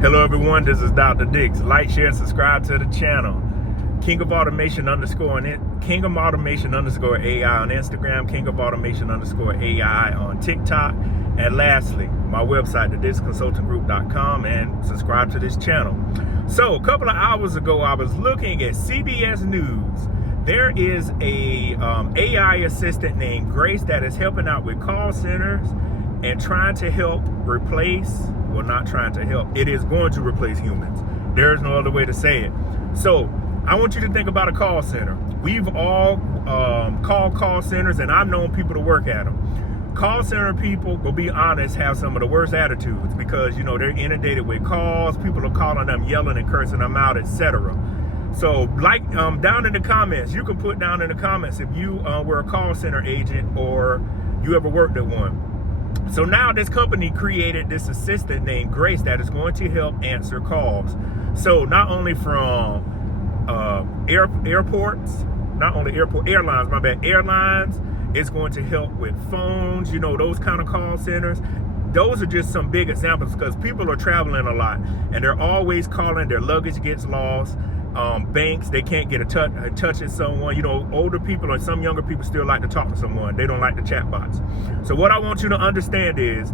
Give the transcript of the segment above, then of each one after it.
Hello everyone, this is Dr. Dix. Like, share, and subscribe to the channel. King of Automation underscore on it. King of Automation underscore AI on Instagram. King of Automation underscore AI on TikTok. And lastly, my website, thedixconsultinggroup.com, and subscribe to this channel. So a couple of hours ago, I was looking at CBS News. There is a AI assistant named Grace that is helping out with call centers and trying to help replace, well, not trying to help, it is going to replace humans. There's no other way to say it. So I want you to think about a call center. We've all called call centers, and I've known people to work at them. Call center people, go be honest, have some of the worst attitudes because, you know, they're inundated with calls. People are calling them, yelling and cursing them out, etc. So like down in the comments, you can put down in the comments if you were a call center agent or you ever worked at one. So now this company created this assistant named Grace that is going to help answer calls. So not only from airports, not only airlines, airlines, it's going to help with phones, you know, those kind of call centers. Those are just some big examples because people are traveling a lot and they're always calling, their luggage gets lost. Banks, they can't get a touch at someone. You know, older people and some younger people still like to talk to someone. They don't like the chat bots. So what I want you to understand is,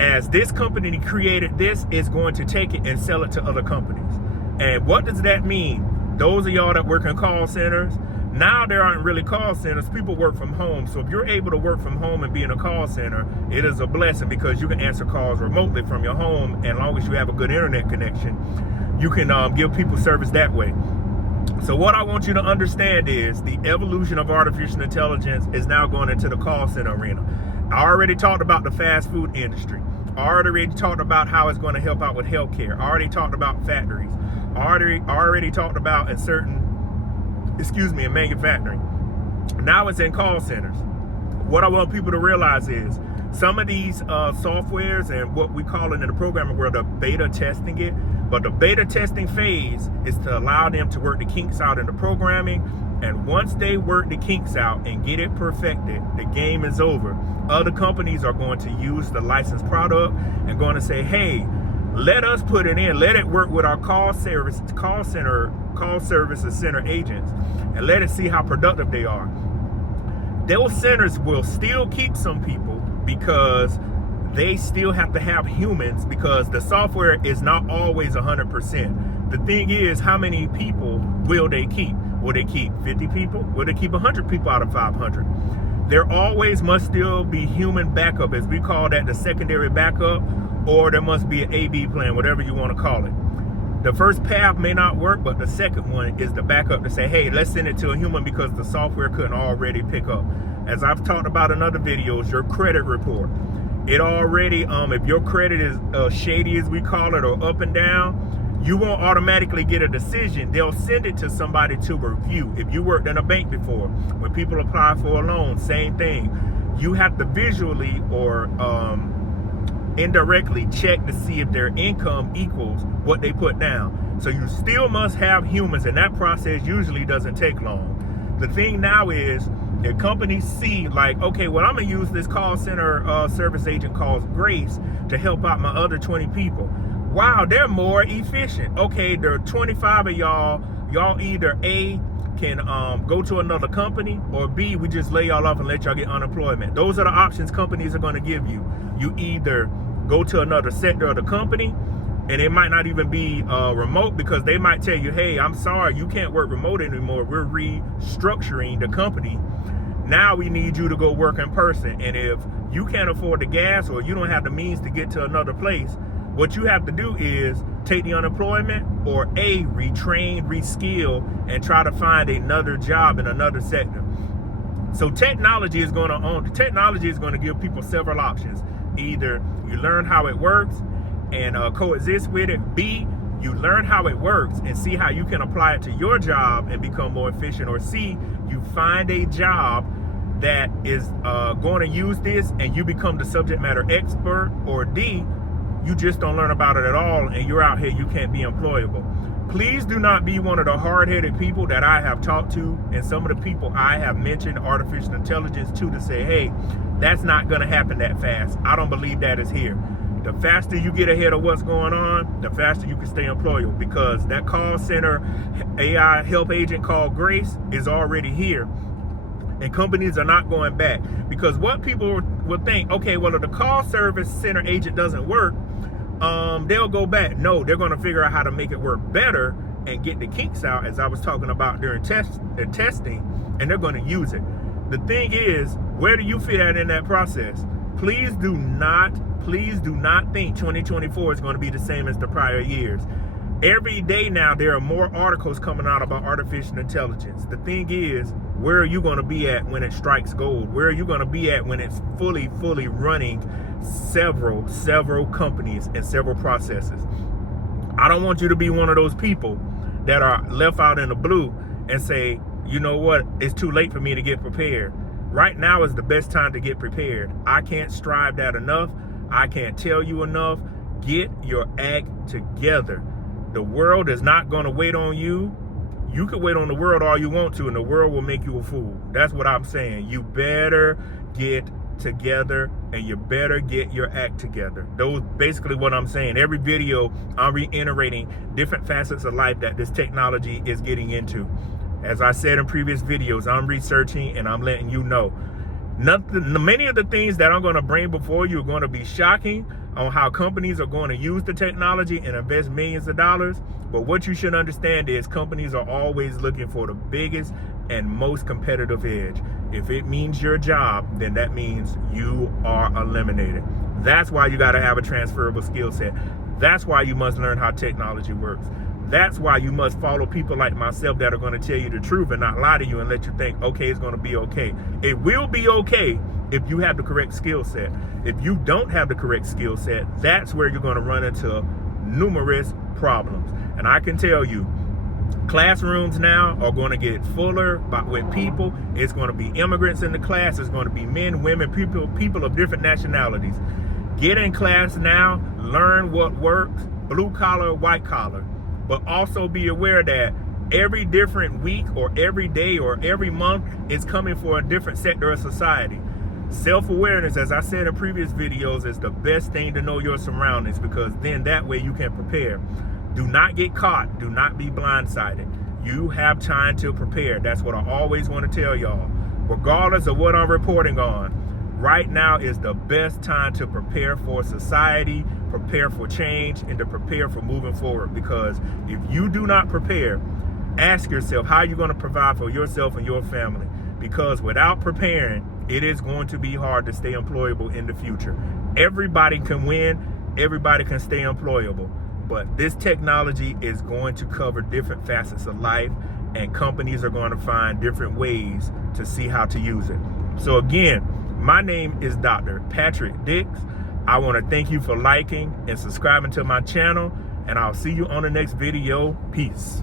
as this company created this, is going to take it and sell it to other companies. And what does that mean? Those of y'all that work in call centers, now there aren't really call centers. People work from home. So if you're able to work from home and be in a call center, it is a blessing because you can answer calls remotely from your home. And as long as you have a good internet connection, you can give people service that way. So what I want you to understand is the evolution of artificial intelligence is now going into the call center arena. I already talked about the fast food industry. I already talked about how it's going to help out with healthcare. I already talked about factories. I already talked about in manufacturing. Now it's in call centers. What I want people to realize is some of these softwares and what we call it in the programming world, the beta testing it. But the beta testing phase is to allow them to work the kinks out in the programming. And once they work the kinks out and get it perfected, the game is over. Other companies are going to use the licensed product and going to say, hey, let us put it in, let it work with our call service center agents, and let it see how productive they are. Those centers will still keep some people because they still have to have humans because the software is not always 100%. The thing is, how many people will they keep? Will they keep 50 people? Will they keep 100 people out of 500? There always must still be human backup, as we call that the secondary backup, or there must be an A/B plan, whatever you want to call it. The first path may not work, but the second one is the backup to say, hey, let's send it to a human because the software couldn't already pick up. As I've talked about in other videos, your credit report. It already, if your credit is shady, as we call it, or up and down, you won't automatically get a decision. They'll send it to somebody to review. If you worked in a bank before, when people apply for a loan, same thing. You have to visually or indirectly check to see if their income equals what they put down. So you still must have humans, and that process usually doesn't take long. The thing now is, the companies see like, okay, well, I'm gonna use this call center service agent called Grace to help out my other 20 people. Wow, they're more efficient. Okay, there are 25 of y'all either A, can go to another company, or B, we just lay y'all off and let y'all get unemployment. Those are the options companies are gonna give you. You either go to another sector of the company, and it might not even be remote because they might tell you, hey, I'm sorry, you can't work remote anymore. We're restructuring the company. Now we need you to go work in person. And if you can't afford the gas or you don't have the means to get to another place, what you have to do is take the unemployment or A, retrain, reskill, and try to find another job in another sector. So technology is going to give people several options. Either you learn how it works and coexist with it. B, you learn how it works and see how you can apply it to your job and become more efficient. Or C, you find a job that is going to use this and you become the subject matter expert. Or D, you just don't learn about it at all and you're out here, you can't be employable. Please do not be one of the hard-headed people that I have talked to and some of the people I have mentioned artificial intelligence to say, hey, that's not going to happen that fast. I don't believe that is here. The faster you get ahead of what's going on, the faster you can stay employable, because that call center AI help agent called Grace is already here. And companies are not going back, because what people will think, okay, well, if the call service center agent doesn't work, they'll go back. No, they're going to figure out how to make it work better and get the kinks out, as I was talking about during testing, and they're going to use it. The thing is, where do you fit at in that process? Please do not think 2024 is going to be the same as the prior years. Every day now, there are more articles coming out about artificial intelligence. The thing is, where are you going to be at when it strikes gold? Where are you going to be at when it's fully running several companies and several processes? I don't want you to be one of those people that are left out in the blue and say, you know what, it's too late for me to get prepared. Right now is the best time to get prepared. I can't strive that enough. I can't tell you enough. Get your act together. The world is not going to wait on you. You can wait on the world all you want to, and the world will make you a fool. That's what I'm saying. You better get together, and you better get your act together. Those basically what I'm saying. Every video, I'm reiterating different facets of life that this technology is getting into. As I said in previous videos, I'm researching and I'm letting you know. Many of the things that I'm going to bring before you are going to be shocking on how companies are going to use the technology and invest millions of dollars. But what you should understand is companies are always looking for the biggest and most competitive edge. If it means your job, then that means you are eliminated. That's why you got to have a transferable skill set. That's why you must learn how technology works. That's why you must follow people like myself that are going to tell you the truth and not lie to you and let you think, okay, it's going to be okay. It will be okay if you have the correct skill set. If you don't have the correct skill set, that's where you're going to run into numerous problems. And I can tell you, classrooms now are going to get fuller with people. It's going to be immigrants in the class. It's going to be men, women, people of different nationalities. Get in class now, learn what works, blue collar, white collar. But also be aware that every different week or every day or every month is coming for a different sector of society. Self-awareness, as I said in previous videos, is the best thing to know your surroundings, because then that way you can prepare. Do not get caught. Do not be blindsided. You have time to prepare. That's what I always want to tell y'all. Regardless of what I'm reporting on, right now is the best time to prepare for society, prepare for change, and to prepare for moving forward. Because if you do not prepare, ask yourself how you're going to provide for yourself and your family. Because without preparing, it is going to be hard to stay employable in the future. Everybody can win. Everybody can stay employable. But this technology is going to cover different facets of life, and companies are going to find different ways to see how to use it. So again, my name is Dr. Patrick Dix. I want to thank you for liking and subscribing to my channel, and I'll see you on the next video. Peace.